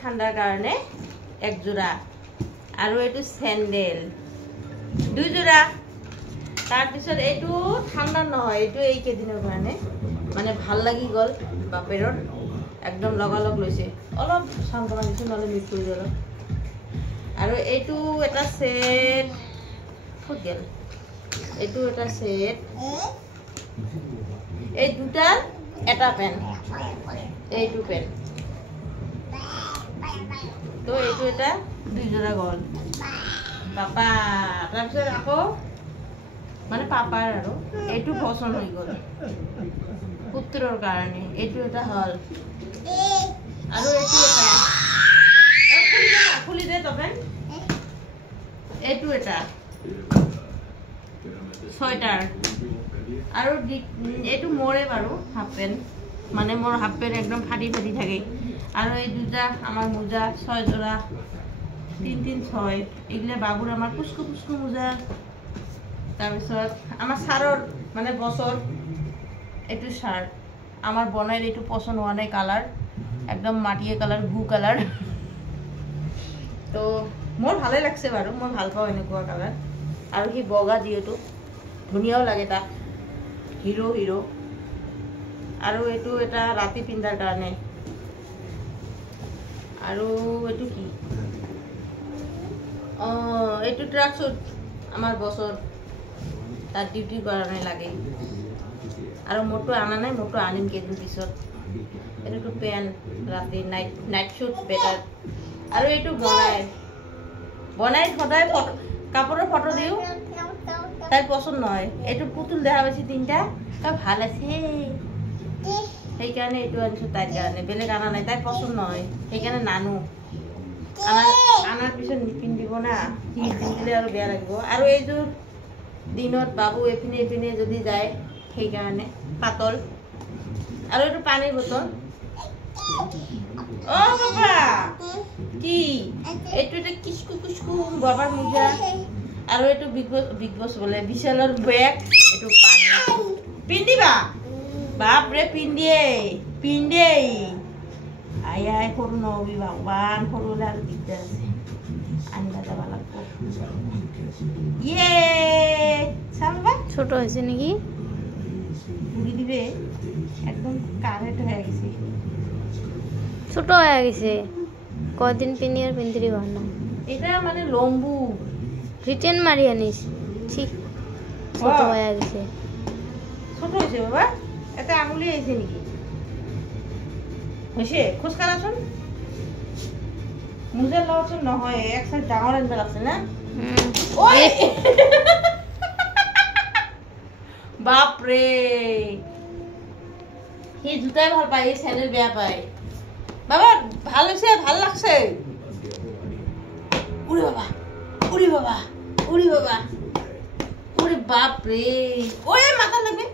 ঠাণ্ডাৰ কাৰণে এক যোৰা আৰু এইটো চেণ্ডেল দুই যোৰা তাৰপিছত এইটো ঠাণ্ডা নহয় এইটো এইকেইদিনৰ কাৰণে মানে ভাল লাগি গ'ল বাপেৰৰ একদম লগালগ লৈছে অলপ চাংকনা দিছোঁ নহ'লে মিক্স কৰি গ'ল আৰু এইটো এটা সেট ক'ত গ'ল এইটো এটা সেট এই দুটাৰ এটা পেন এইটো পেন তো এইটো এটা দুই যোৰা গ'ল পাপা তাৰপিছত আকৌ মানে পাপাৰ আৰু এইটো পচন্দ হৈ গ'ল পুত্ৰৰ কাৰণে এইটো এটা হ'ল আৰু এইটো এটা খুলি দে তপেন এইটো এটা ছয়টাৰ আৰু এইটো মোৰে বাৰু হাফ পেণ্ট মানে মোৰ হাফ পেণ্ট একদম ফাটি ফাটি থাকে আৰু এই দুটা আমাৰ মোজা 6 যোৰা 3 3 6 এইগুলা বাবুৰ আমাৰ পুষ্কু পুষ্কু মোজা তাৰপিছত আমাৰ ছাৰৰ মানে বছৰ এইটো শাৰ্ট আমাৰ বনাইৰ একটু পছন্দ হওয়া নাই কালাৰ একদম মাটিয়ে কালাৰ ব্লু কালাৰ তো মোৰ ভালে লাগছে বাৰু মই ভাল পাওঁ এনেকুৱা কালাৰ আৰু কি বগা যিহেতু ধুনীয়াও লাগে তাক হিৰো হিৰো আৰু এইটো এটা ৰাতি পিন্ধাৰ কাৰণে আৰু এইটো কি এইটো ট্ৰাক স্যুট আমাৰ বছৰ তাৰ ডিউটিৰ কাৰণে লাগে আৰু মোৰটো আনা নাই মোৰটো আনিম কেইদিন পিছত এইটো পেন ৰাতি নাইট শ্বুট বেটাৰ আৰু এইটো বনাই সদায় কাপোৰৰ ফটো দিও তাই পছন্দ নহয় এইটো পুতুল দেখা পাইছি তিনটা তাই ভাল আছে সেইকাৰণে এইটো আনিছো তাইৰ কাৰণে বেলেগ আনা নাই তাই পছন্দ নহয় সেইকাৰণে নানো আনাৰ পিছত নিপিন্ধিব না সি পিন্ধিলে আৰু বেয়া লাগিব আৰু এইযোৰ দিনত বাবু এপিনে এপিনে যদি যায় সেইকাৰণে পাতল আৰু এইটো পানীৰ বটল ও বাবা কি এইটো এটা কিসকু কিসকু বাবাৰ মোজা আৰু এইটো বিগ বস বলে বিশালৰ বেগ এইটো পানী পিন্ধিবা বাপ ৰে পিন্ধে আই সৰু নহবি ভগৱান সৰু হলে আৰু দিগদাৰ আছে আনিবা যাব লাগিব ইয়ে চাবা ছোট হৈছে নেকি পুরি দিবে একদম কারেক্ট হয়ে গেছে ছোট হয়ে গেছে কদিন পিনি আর পিন্দিরি বানা এটা মানে লম্বু রিটেন মারি আনিস ঠিক ছোট হয়ে গেছে ছোট হয়েছে বাবা এটা আঙুলি আইছে নাকি হয়েছে খোঁজ কারাচোন মুজে লওচোন নহয় এক সাইড ডাঙৰ আনবা লাগছে না ওই বাপরে হি জুতাই ভাল পায় হি স্যান্ডেল বেয়া পায় বাবা ভাল হইছে ভাল লাগছে উড়ি বাবা উড়ি বাবা উড়ি বাবা উড়ি বাপরে ওরে মাথা লাগবে